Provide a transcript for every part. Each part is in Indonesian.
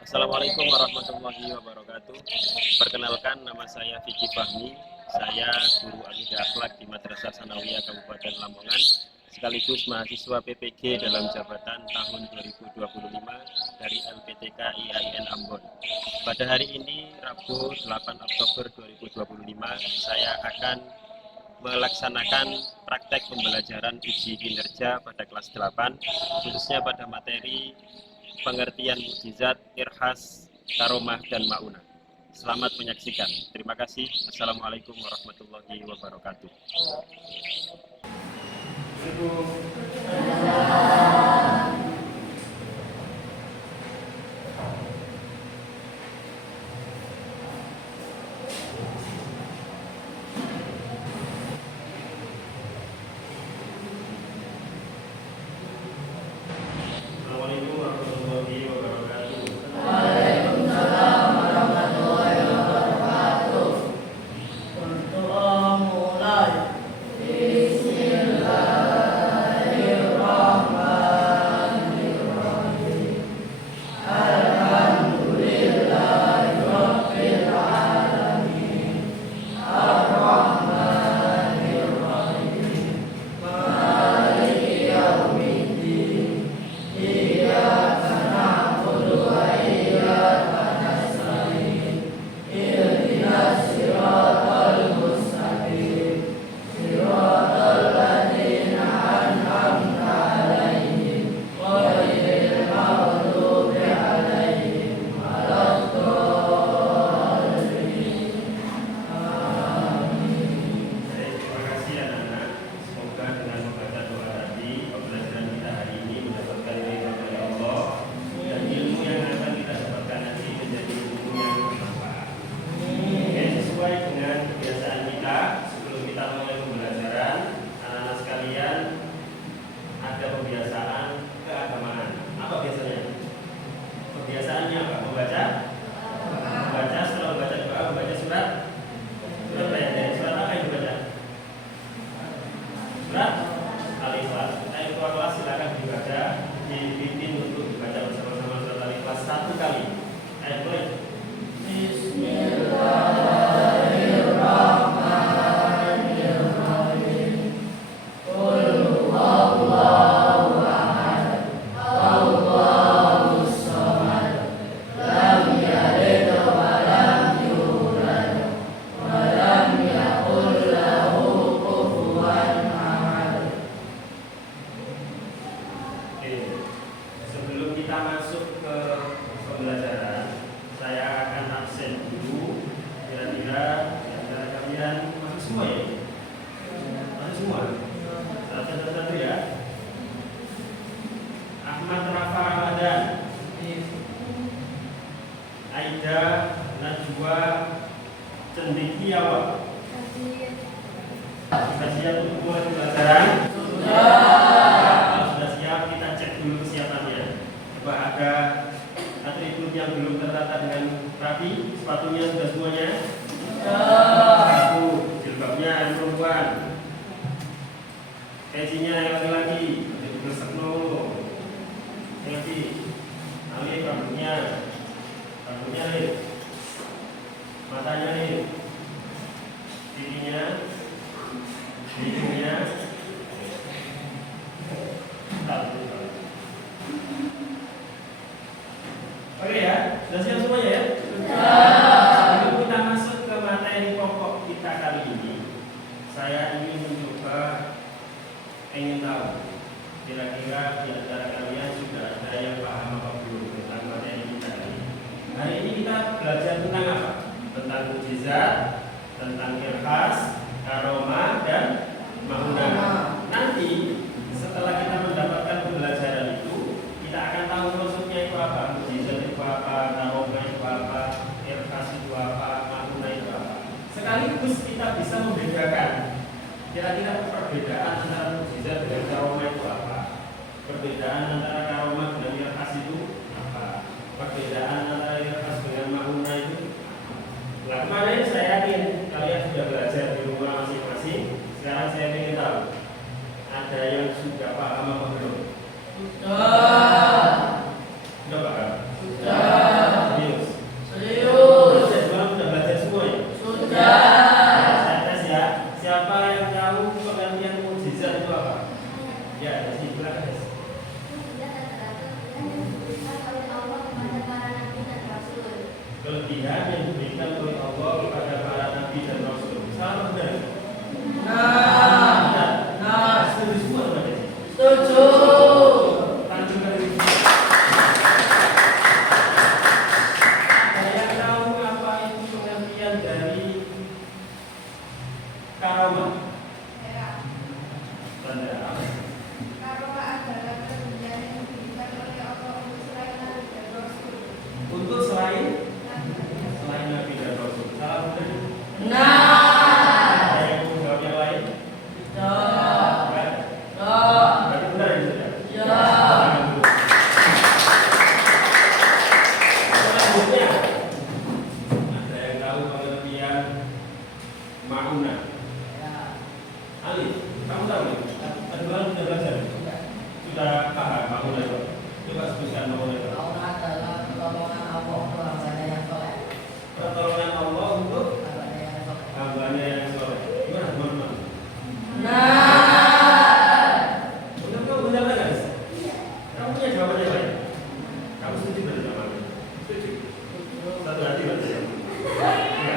Assalamualaikum warahmatullahi wabarakatuh. Perkenalkan, nama saya Vicky Fahmi. Saya guru akidah akhlak di Madrasah Sanawiyah Kabupaten Lamongan, sekaligus mahasiswa PPG dalam jabatan tahun 2025 dari LPTK IAIN Ambon. Pada hari ini, Rabu 8 Oktober 2025, saya akan melaksanakan praktek pembelajaran uji kinerja pada kelas 8, khususnya pada materi pengertian mukjizat, irhas, karomah, dan maunah. Selamat menyaksikan. Terima kasih. Assalamualaikum warahmatullahi wabarakatuh. Assalamualaikum warahmatullahi wabarakatuh. Berdoa mulai. Terima kasih anak-anak. Semoga dengan membaca doa tadi, pembelajaran kita hari ini mendapatkan ridho dari Allah, dan ilmu yang akan kita dapatkan nanti menjadi ilmu yang bermanfaat. Oke, sesuai dengan kebiasaan kita, sebelum kita mulai pembelajaran, anak-anak sekalian ada kebiasaan keagamaan. Apa biasanya? Kebiasaannya apa? Membaca? Membaca, setelah membaca doa, membaca surat. Surat apa ya? Surat apa yang dibaca? Surat Al-Ikhlas. Ayo ketua kelas silakan dibaca, dipimpin untuk dibaca bersama-sama surat Al-Ikhlas 1 kali. Ayo mulai. Oke. Sebelum kita masuk ke pembelajaran, saya akan absen dulu. Kira-kira di antara kalian masuk semua ya? Masuk semua? Satu-satu ya. Ahmad Rafa Ramadan, Aida Najwa Cendekiawan. Sudah siap untuk mulai pembelajaran? Kalau sudah siap, kita cek dulu kesiapannya. Coba ada atribut yang belum tertata dengan rapi. Sepatunya sudah semuanya? Satu, jilbabnya yang perempuan, pecinya yang laki-laki, besar dulu. Lagi, alif rambutnya nih, matanya nih, pipinya, hidungnya. Oke ya, sudah siap semuanya ya? Sebelum kita masuk ke materi pokok kita kali ini, saya ingin mencoba ingin tahu kira-kira di antara kalian sudah ada yang paham apa belum tentang materi kita kali ini. Hari ini kita belajar tentang apa? Tentang mukjizat, tentang irhas, karomah, dan maunah. Nanti setelah kita mendapatkan pembelajaran itu, kita akan tahu maksudnya itu apa, mukjizat itu apa, karomah itu apa, irhas itu apa, maunah itu apa. Sekaligus kita bisa membedakan kira-kira perbedaan antara mukjizat dengan karomah itu apa, perbedaan antara karomah dengan irhas itu apa, perbedaan antara irhas dengan maunah itu. Nah, kemarin saya yakin kalian sudah belajar di rumah masing-masing. Sekarang saya ingin tahu, ada yang sudah paham apa belum? Sudah paham? Sudah. Ya, Desi silakan Des. Kelebihan yang diberikan oleh Allah kepada para nabi dan rasul. Salah atau benar? Benar. Setuju semua teman Desi? Setuju. Lanjutkan ini. Saya tahu apa itu pengertian dari karamah. Tanda apa? Untuk selain nabi dan rasul. Salah benar? Benar. Ada yang mau jawab yang lain? Tidak. Enggak. Tidak. Berarti benar ini sudah. Ya. Selanjutnya ada yang tahu pengertian mauna. Ya. Ali, kamu tahu nih? Kedua sudah belajar. Sudah paham mauna itu. Coba sebutkan mauna itu. Allah adalah pertolongan Allah untuk hambanya yang soleh. Pertolongan Allah untuk Hambanya yang soleh. hambanya yang soleh. Gimana teman-teman? Benar. Benar kamu benar nggak guys? Kamu punya jawaban yang lain? Kamu setuju dengan jawabannya? Setuju. Satu hati berarti ya? Iya.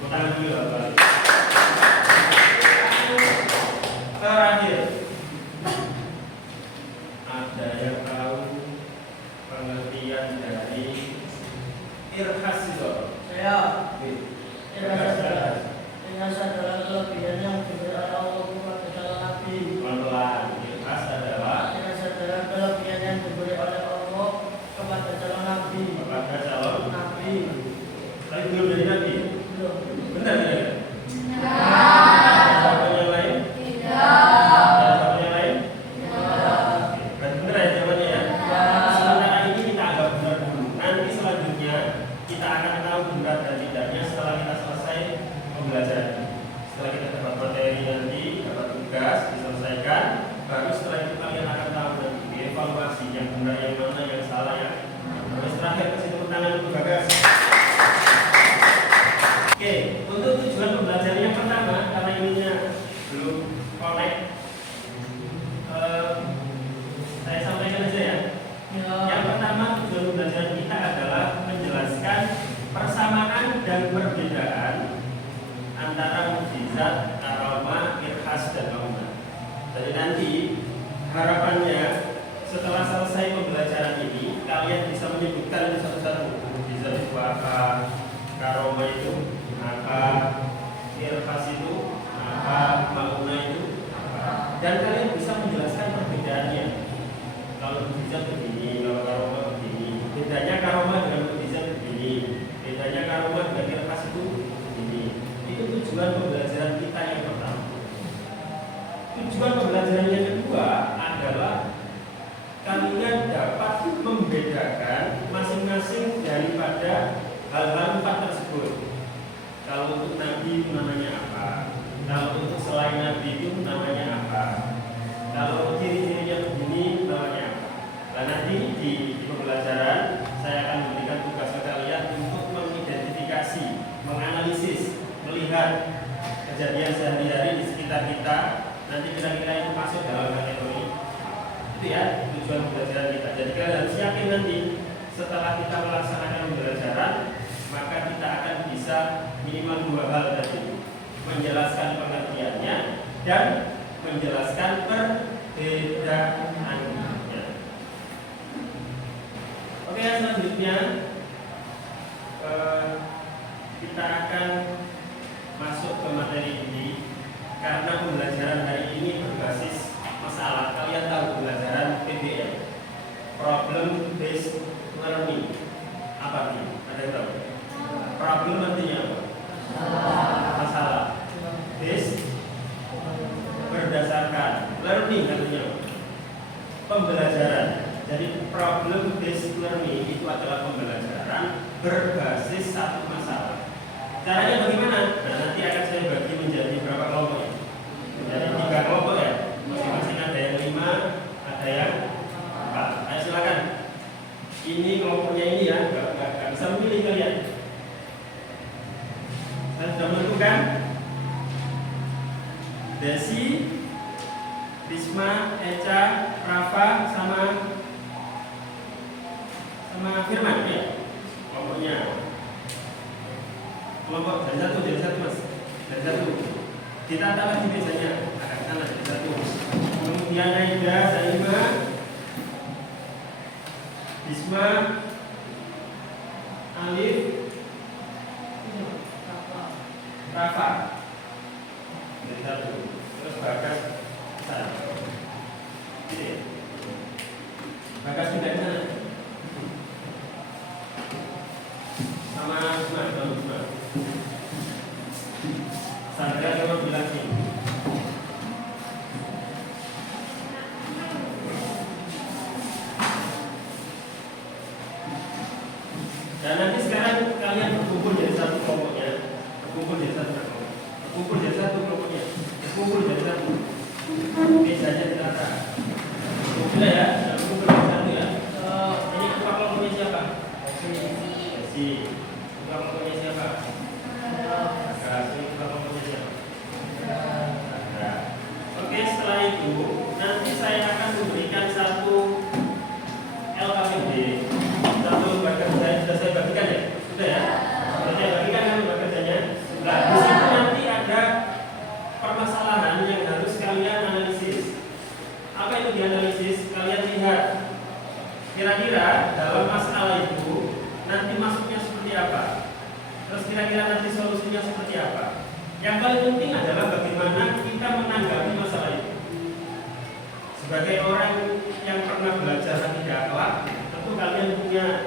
Mau tangan dulu lah Pak. Terakhir, ada yang tahu pengertian dari irhas itu? Saya. Irhas adalah Irhas adalah kelebihan yang diberi oleh Allah kepada calon nabi. pelan-pelan. Irhas adalah Irhas adalah kelebihan yang diberi oleh Allah kepada calon nabi. kepada calon. Nabi. Tapi belum jadi nabi. Belum. Benar tidak? Benar. Ada jawaban yang lain? Ada jawaban yang lain? Oke, berarti benar ya jawabannya ya? Sementara ini kita anggap benar dulu. Nanti selanjutnya kita akan tahu benar dan tidaknya setelah kita selesai pembelajaran. Setelah kita dapat materi nanti, dapat tugas, diselesaikan, baru setelah itu kalian akan tahu nanti dievaluasi yang benar yang mana, yang salah ya. Terus terakhir kasih tepuk tangan untuk Bagas. Oke, untuk tujuan pembelajaran yang pertama karena ininya belum connect, saya sampaikan aja ya. Yang pertama tujuan pembelajaran kita adalah menjelaskan persamaan dan perbedaan antara mukjizat, karamah, irhas dan mauna. Jadi nanti harapannya setelah selesai pembelajaran ini kalian bisa menyebutkan itu satu-satu. Mukjizat itu apa, karamah itu apa, irhas itu apa, mauna itu apa. Dan kalian bisa menjelaskan perbedaannya. Kalau mukjizat begini, kalau karomah begini. Bedanya karomah dengan mukjizat begini. Bedanya karomah dengan irhas itu begini. Itu tujuan pembelajaran kita yang pertama. Tujuan pembelajaran yang kedua adalah kalian dapat membedakan masing-masing daripada hal-hal empat tersebut. Kalau untuk nabi itu namanya apa? Kalau untuk selain nabi itu namanya apa? Kalau ciri-cirinya begini namanya apa? Nah nanti di pembelajaran saya akan memberikan tugas ke kalian untuk mengidentifikasi, menganalisis, melihat kejadian sehari-hari di sekitar kita. Nanti kira-kira itu masuk dalam kategori itu ya tujuan pembelajaran kita. Jadi kalian harus yakin nanti setelah kita melaksanakan pembelajaran maka kita akan bisa minimal dua hal tadi, menjelaskan pengertiannya dan menjelaskan perbedaannya. Oke, selanjutnya kita akan masuk ke materi ini karena pembelajaran hari ini berbasis masalah. Kalian tahu pembelajaran PBL, Problem Based Learning. Apa ini? Ada yang tahu? Problem artinya apa? Masalah. Based berdasarkan. Learning artinya apa? Pembelajaran. Jadi problem based learning itu adalah pembelajaran berbasis satu masalah. Caranya bagaimana? Nah, nanti akan saya bagi menjadi berapa kelompok ya? Menjadi 3 kelompok ya. Masing-masing ada yang 5, ada yang 4. Ayo silakan. Ini kelompoknya ini ya, nggak bisa memilih kalian. Saya sudah menentukan. Desi, Risma, Eca, Rafa, sama Firman ya. Kelompoknya. Kelompok dari satu mas. Dari satu. Kita tambah di biasanya akan sana dari satu. Kemudian Aida, Saima, Risma, Alif, Rafa. Dari satu. Terus Bagas, satu. Ini. Bagas juga di sana. Sama Usman. Sandra coba bilang sih. Dan nanti sekarang kalian berkumpul jadi satu kelompoknya. Berkumpul jadi satu kelompoknya. Berkumpul jadi satu. Biasanya di rata. Berkumpul ya. Berkumpul jadi satu ya. Ini ketua kelompoknya siapa? Si. Ketua kelompoknya siapa? Oke, setelah itu nanti saya akan memberikan satu LKPD, satu bagian sudah saya bagikan ya, sudah ya, sudah saya bagikan kan bagiannya. Nah, di situ nanti ada permasalahan yang harus kalian analisis. Apa itu dianalisis? Kalian lihat kira-kira dalam masalah itu nanti masuknya seperti apa. Terus kira-kira nanti solusinya seperti apa? Yang paling penting adalah bagaimana kita menanggapi masalah itu. Sebagai orang yang pernah belajar akidah akhlak, tentu kalian punya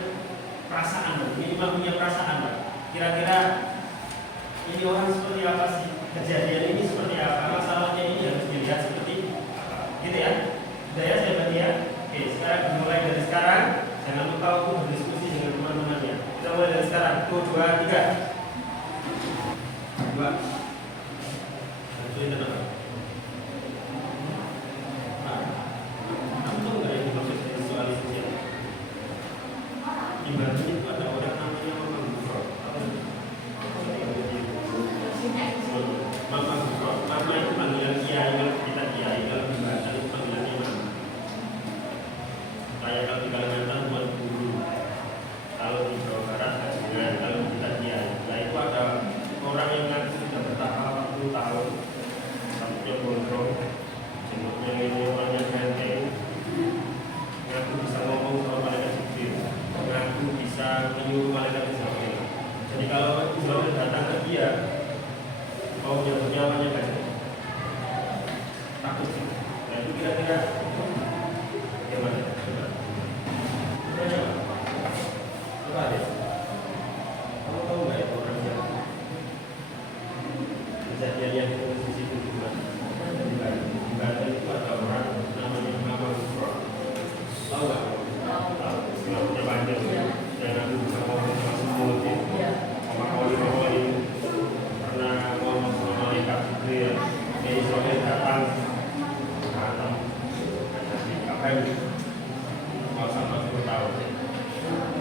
perasaan, minimal punya perasaan. Kira-kira ini orang seperti apa sih? Kejadian ini seperti apa? Masalahnya ini harus dilihat seperti apa? Gitu ya? Sudah ya saya bagi ya? Oke, sekarang dimulai dari sekarang. Jangan lupa untuk berdiskusi dengan teman-temannya. Kita mulai dari sekarang. 1, 2, 3. 2. Ini kenapa? Kamu tahu nggak yang dimaksud visualisasi? Ibaratnya itu ada orang namanya Mama Gufro. Mama Gufro, Mama itu panggilan kiai, kalau kita kiai, kalau di Banten itu panggilannya Mama. Kayak kalau di Kalimantan buat guru, kalau di Jawa Barat bajingan, kalau kita kiai. Nah itu ada orang yang ngaku sudah bertahap 10 tahun. Rambutnya gondrong, jenggotnya ini orangnya ganteng, ngaku bisa ngomong sama malaikat Jibril, ngaku bisa menyuruh malaikat Israfil. Jadi kalau Israfil datang ke dia, mau nyambut nyawanya gak takut sih. Nah itu kira-kira gimana? Coba. Coba deh. Kamu tahu nggak itu orang yang kejadian yang di situ juga di Banten itu ada orang namanya Mama Gufro. Tahu nggak? Tahu. Rambutnya panjang dan aku bisa ngomong sama semutnya. Mama Kawali pernah ngomong sama malaikat Jibril. Israfil datang datang apa ini? Mau sama 10 tahun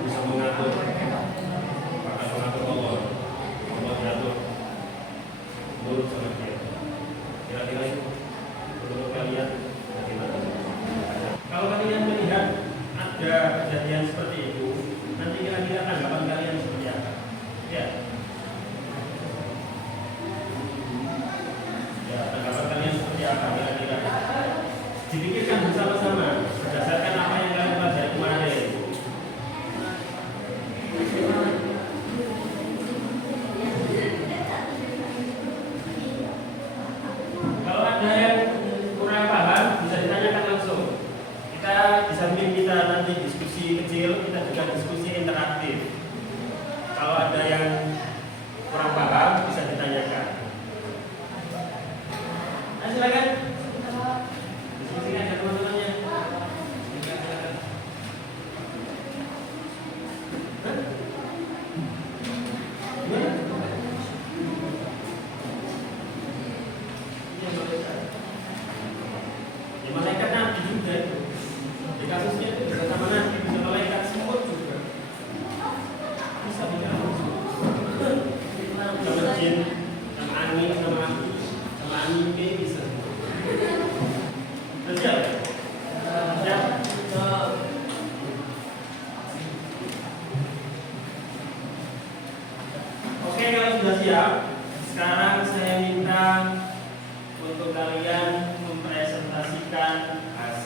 bisa mengatur bahkan mengatur Allah mengatur menurut sama dia. Kira-kira itu menurut kalian bagaimana? Kalau kalian melihat ada kejadian seperti itu, nanti kira-kira tanggapan kalian seperti apa? Ya, tanggapan kalian seperti apa kira-kira? Dipikirkan bersama-sama berdasarkan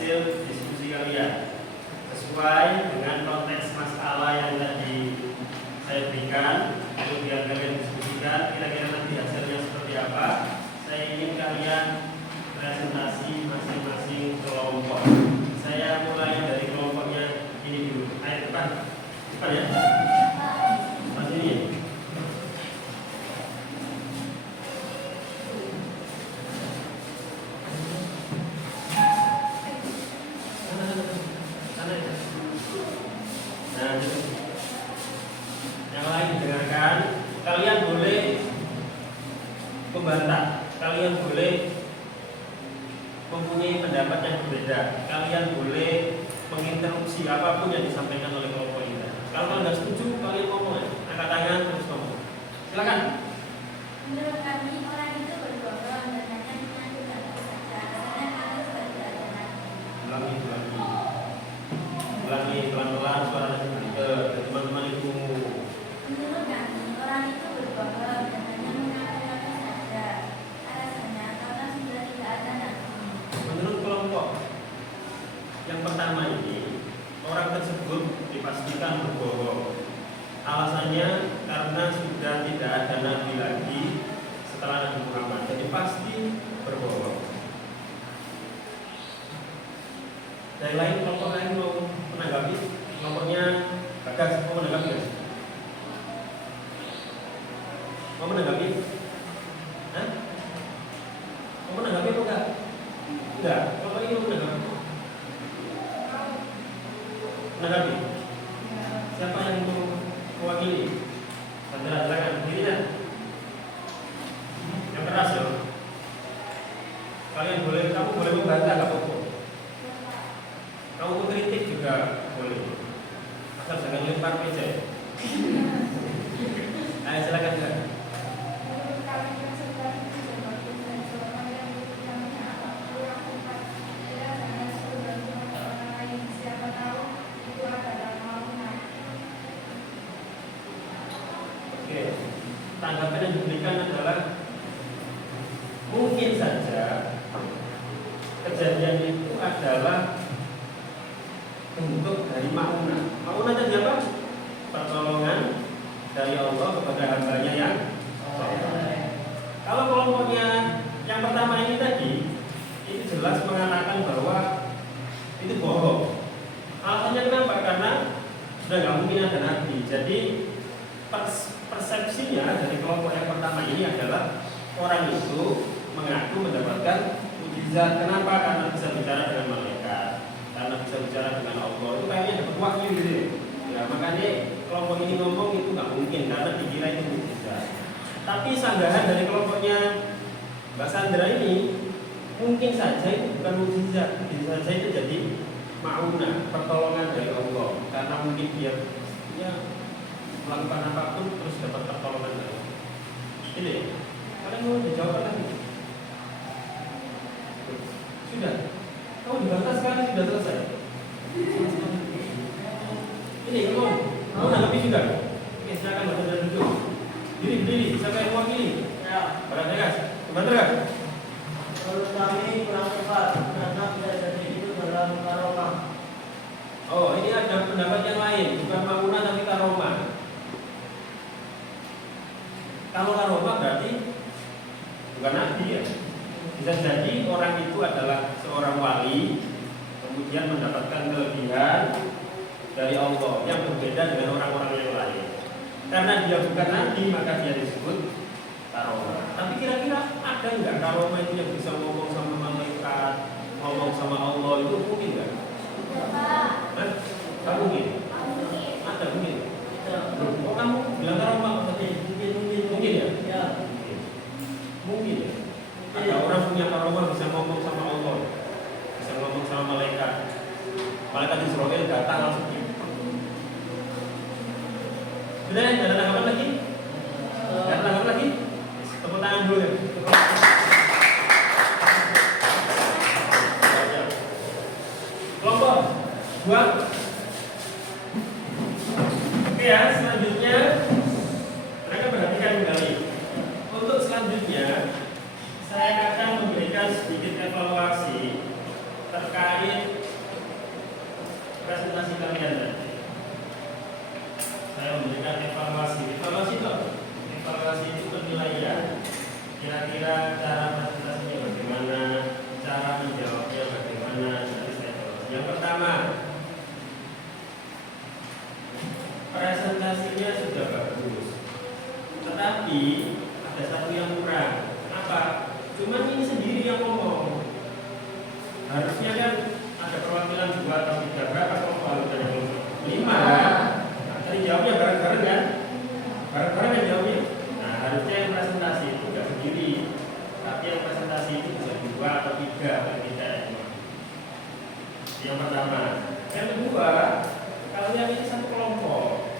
hasil diskusi kalian sesuai dengan konteks masalah yang tadi saya berikan. Kemudian kalian diskusikan kira-kira nanti hasilnya seperti apa. Saya ingin kalian presentasi masing-masing kelompok. Saya mulai dari kelompoknya ini dulu. Ayo depan ya. Mas ini. Nah, yang lain dengarkan. Kalian boleh membantah, kalian boleh mempunyai pendapat yang berbeda, kalian boleh menginterupsi apapun yang disampaikan oleh kelompok ini. Kalau kalian nggak setuju, kalian ngomong ya, angkat tangan terus ngomong. Silakan. Menurut kami orang itu berbohong dan hanya mengajukan saja. Karena kalau sudah tidak ada lagi. Ulangi pelan-pelan suaranya ke teman-teman ibu. Menurut kami orang itu berbohong dan hanya mengajukan saja. Alasannya karena sudah tidak ada lagi. Menurut kelompok yang pertama ini, orang tersebut dipastikan berbohong. Alasannya karena sudah tidak ada nabi lagi setelah Nabi Muhammad. Jadi pasti berbohong. Dari lain kelompok lain mau menanggapi? Kelompoknya Bagas mau menanggapi nggak? Mau menanggapi? Hah? Mau menanggapi atau enggak? Enggak. Kelompok ini mau menanggapi? Menanggapi? Siapa yang mau mewakili? Sandra, silakan. Dirinya. Yang keras ya. Kalian boleh, kamu boleh membantah nggak apa-apa. Kamu mengkritik juga boleh. Asal jangan lempar meja. Ayo silakan juga. Menurut kami yang sedang berbohong dan seorang yang berbicara apapun yang tepat. Tidak hanya sudah orang lain. Siapa tahu itu adalah maunya. Oke. Tanggapan yang diberikan adalah mungkin saja kejadian itu adalah bentuk dari maunah. Maunah tadi apa? Pertolongan dari Allah kepada hambanya yang soleh. Kalau kelompoknya yang pertama ini tadi, itu jelas mengatakan bahwa itu bohong. Alasannya kenapa? Karena sudah nggak mungkin ada nabi. Jadi persepsinya dari kelompok yang pertama ini adalah orang itu mengaku mendapatkan mukjizat. Kenapa? Karena bisa bicara dengan malaikat, karena bisa bicara dengan Allah. Itu kayaknya dapat wahyu gitu. Ya, makanya kelompok ini ngomong itu nggak mungkin karena dikira itu mukjizat. Tapi sanggahan dari kelompoknya Mbak Sandra ini mungkin saja itu bukan mukjizat, bisa saja itu jadi maunah, pertolongan dari Allah. Karena mungkin dia melakukan apapun terus dapat pertolongan dari Allah. Ini, kalian mau dijawab lagi? Sudah. Kamu dibantah sekali sudah selesai. Ini kamu nanggapi sudah. Oke, silakan Mbak Sandra duduk. Berdiri. Siapa yang mewakili? Ya, Para Tegas. Bantu kan? menurut kami kurang tepat karena bisa jadi itu dalam karomah. Oh, ini ada pendapat yang lain, bukan maunah tapi karomah. Kalau karomah berarti bukan nabi ya. Bisa jadi orang itu adalah seorang wali, kemudian mendapatkan kelebihan dari Allah yang berbeda dengan orang-orang yang lain. Karena dia bukan nabi, maka dia disebut karomah. Tapi kira-kira ada nggak karomah itu yang bisa ngomong sama malaikat, ngomong sama Allah, itu mungkin nggak? Nggak mungkin. Ada mungkin. Oh, kamu bilang karomah maksudnya mungkin ya? Ya, Mungkin ya. Ada orang punya karomah bisa ngomong sama Allah, bisa ngomong sama malaikat. Malaikat Israel datang langsung di. Sudah, ada tanggapan lagi? Ada tanggapan lagi? Tepuk tangan dulu ya. Kelompok dua. Oke ya, selanjutnya mereka perhatikan kembali. Untuk selanjutnya saya akan memberikan sedikit evaluasi terkait komunikasinya sudah bagus. Tetapi ada satu yang kurang. Apa? Cuman ini sendiri yang ngomong. Harusnya kan ada perwakilan 2 atau 3, berapa kelompok anggota yang ngomong? 5. Nah, tadi jawabnya bareng-bareng kan? Bareng-bareng kan jawabnya. Nah, harusnya yang presentasi itu tidak sendiri, tapi yang presentasi itu bisa 2 atau 3 kalau tidak. Yang pertama. Yang kedua, kalian ini satu kelompok.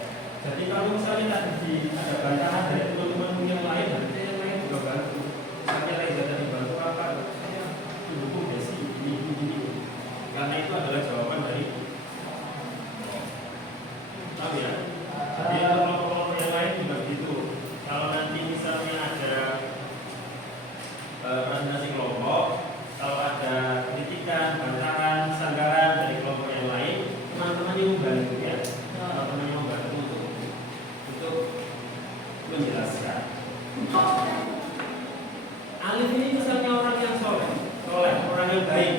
Jadi kalau misalnya tadi ada bantahan dari teman-teman yang lain, harusnya yang lain juga bantu. Misalnya Reza tadi bantu apa? Saya mendukung Desi ini. Karena itu adalah jawaban dari tahu ya. Jadi kelompok-kelompok yang lain juga begitu. Kalau nanti misalnya ada presentasi kelompok, kalau ada kritikan, bantahan, sanggahan dari kelompok yang lain, teman-teman yang membantu ya, teman-teman yang membantu untuk menjelaskan. Alif ini misalnya orang yang soleh, orang yang baik,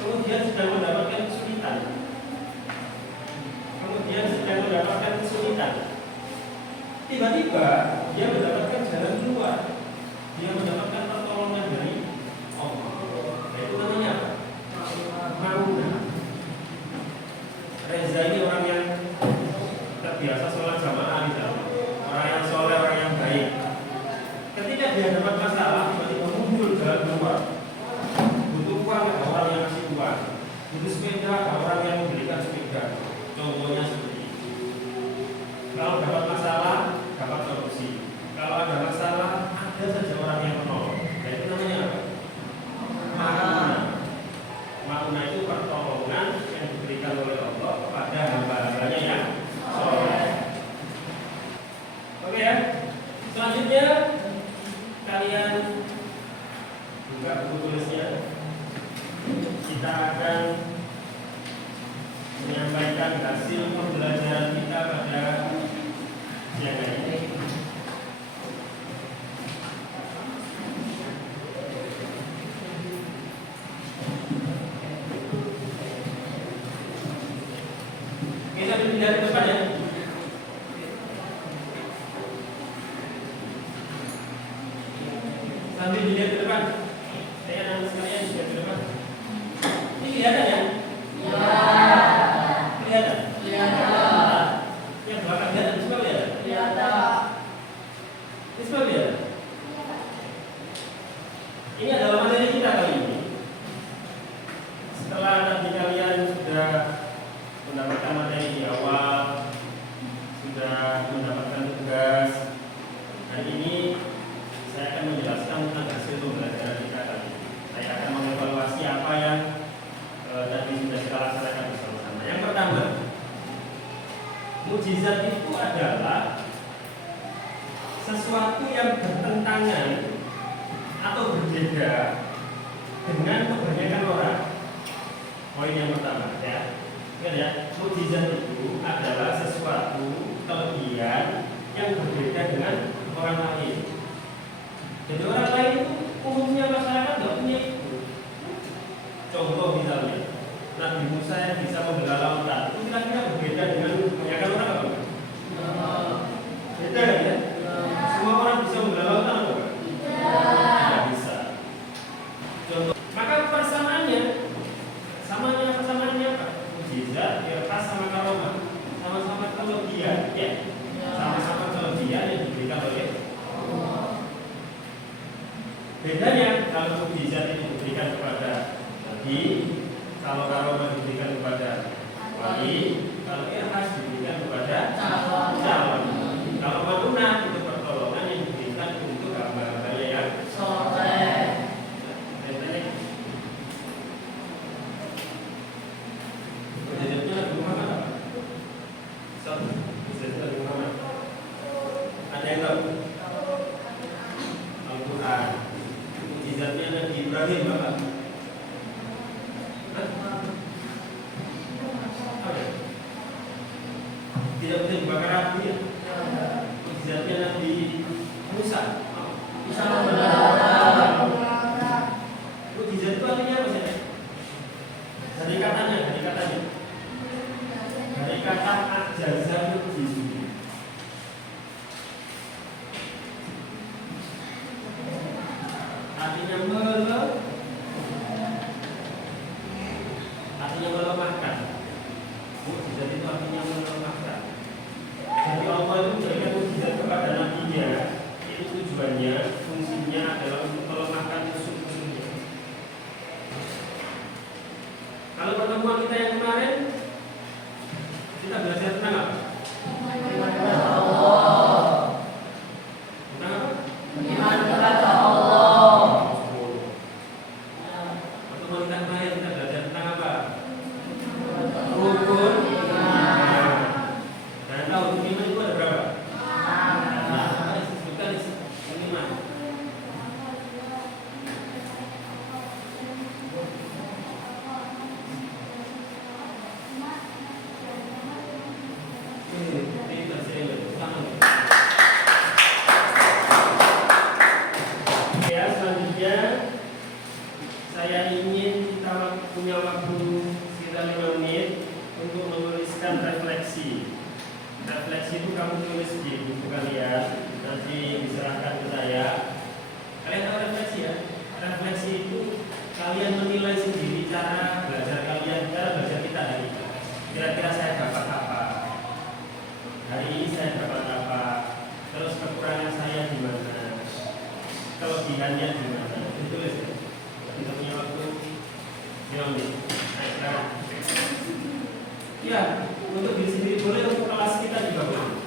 kemudian sedang mendapatkan kesulitan, tiba-tiba dia mendapatkan jalan keluar, dia mendapatkan pertolongan dari Allah. Itu namanya apa? Mauna. Reza ini orang yang terbiasa sholat jamaah di dalam, orang yang soleh, orang yang baik. Ketika dia dapat masalah, tiba-tiba muncul jalan keluar. Butuh uang, ada orang yang kasih uang. Butuh sepeda, ada orang yang memberikan sepeda. Contohnya seperti itu. Kalau dapat masalah, dapat solusi. Kalau ada masalah, ada saja orang yang menolong. Dan itu namanya apa? Mauna. Mauna itu pertolongan yang diberikan oleh Allah kepada hamba-hambanya yang soleh. Oke ya. Selanjutnya kalian buka buku tulisnya. Kita akan menyampaikan hasil pembelajaran kita pada siang hari ini. Kita pindah ke depan ya. Sambil dilihat ke depan. Saya anak sekalian dilihat ke depan. Ini kelihatan ya? Kelihatan? Yang belakang kelihatan, semua kelihatan? Ini semua kelihatan? Ini adalah materi kita kali ini. Setelah nanti kalian sudah mendapatkan materi di awal, sudah mendapatkan tugas, hari ini saya akan menjelaskan tentang hasil pembelajaran kita kali ini. Saya akan mengevaluasi apa yang tadi sudah kita laksanakan bersama-sama. Yang pertama, mukjizat itu adalah sesuatu yang bertentangan atau berbeda dengan kebanyakan orang. Poin yang pertama ya. Ingat ya, mukjizat itu adalah sesuatu kelebihan yang berbeda dengan orang lain. Jadi orang lain itu umumnya masyarakat nggak punya itu. Contoh misalnya, Nabi Musa yang bisa membelah lautan, itu kira-kira berbeda dengan kebanyakan orang apa? Beda kan ya? Semua orang bisa membelah lautan apa? Tidak bisa. Contoh, maka persamaannya, persamaannya apa? Mukjizat, irfas sama karomah, sama-sama kelebihan, ya, sama-sama kelebihan yang diberikan oleh Allah. Bedanya kalau mukjizat itu diberikan kepada nabi, kalau karomah diberikan kepada wali, kalau irfas diberikan kepada calon. Kalau mauna itu pertolongan yang diberikan untuk hamba-hambanya yang soleh. Mukjizatnya Nabi Muhammad apa? Mukjizatnya Nabi Muhammad. Ada yang tahu? Al-Quran. Mukjizatnya Nabi Ibrahim apa? Tidak bisa dibakar api ya? Mukjizatnya Nabi Musa. Bisa membelah. Mukjizat itu artinya apa sih? Dari katanya. Dari kata pertemuan kita yang kemarin kita belajar tentang apa? Tentang apa? Iman kepada Allah. Pertemuan kita kemarin kita belajar tentang apa? Rukun. Dan tahu iman itu ada berapa? Nah, disebutkan iman. Ya, selanjutnya saya ingin kita punya waktu sekitar 5 menit untuk menuliskan refleksi. Refleksi itu kamu tulis di buku kalian, nanti diserahkan ke saya. Kalian tahu refleksi ya? Refleksi itu kalian menilai sendiri cara belajar kalian, cara belajar kita hari ini. Kira-kira saya dapat apa? Hari ini saya dapat apa? Terus kekurangan saya di mana? Kelebihannya di mana? Ditulis ya. Kita punya waktu 5 menit. Ya, untuk diri sendiri boleh, untuk kelas kita juga boleh.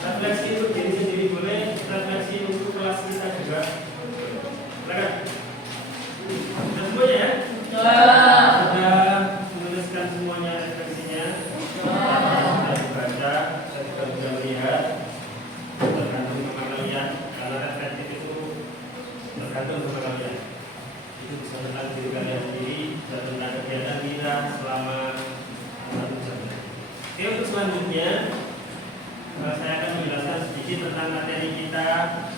Refleksi untuk diri sendiri boleh, refleksi untuk kelas kita juga. Silakan. Sudah semuanya ya? Sudah menuliskan semuanya refleksinya. Sudah dibaca, saya sudah melihat. Tergantung sama kalian, karena reflektif itu tergantung sama kalian. Itu bisa tentang diri kalian sendiri, bisa tentang kegiatan kita selama 1 jam. Oke, untuk selanjutnya saya akan menjelaskan sedikit tentang materi kita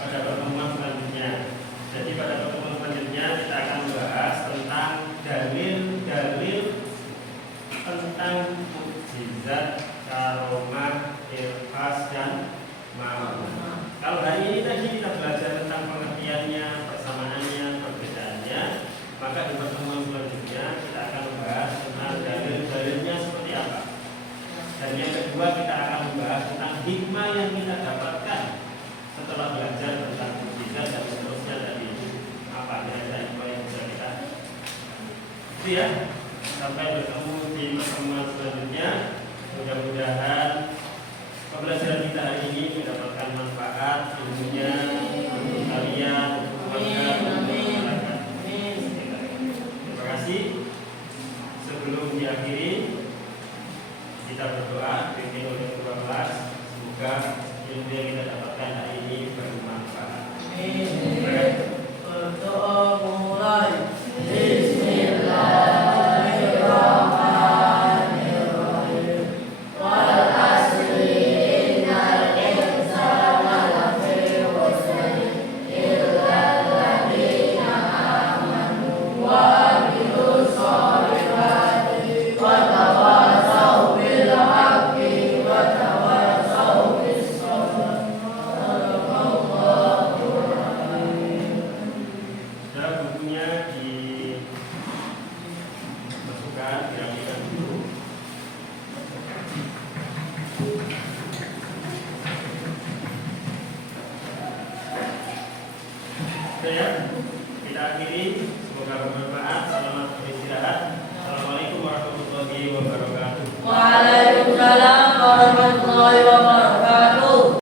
pada pertemuan selanjutnya. Jadi pada pertemuan selanjutnya kita akan membahas tentang dalil-dalil tentang mukjizat, karomah, irfas dan ma'rifat. Kalau hari ini tadi kita belajar tentang pengertiannya, persamaannya, perbedaannya, maka di pertemuan selanjutnya kita akan membahas tentang dalil-dalilnya seperti apa. Dan yang kedua kita akan membahas tentang hikmah yang kita dapatkan setelah belajar tentang mukjizat dan seterusnya tadi. Apa kira-kira hikmah yang bisa kita? Itu ya. Sampai bertemu di pertemuan selanjutnya. Mudah-mudahan pembelajaran kita hari ini mendapatkan manfaat ilmunya untuk kalian, untuk keluarga, untuk masyarakat. Terima kasih. Sebelum diakhiri, kita berdoa pimpin oleh ketua kelas. Semoga ilmu yang kita dapatkan hari ini bermanfaat. Berdoa mulai. Kita akhiri, semoga bermanfaat. Selamat beristirahat. Assalamualaikum warahmatullahi wabarakatuh.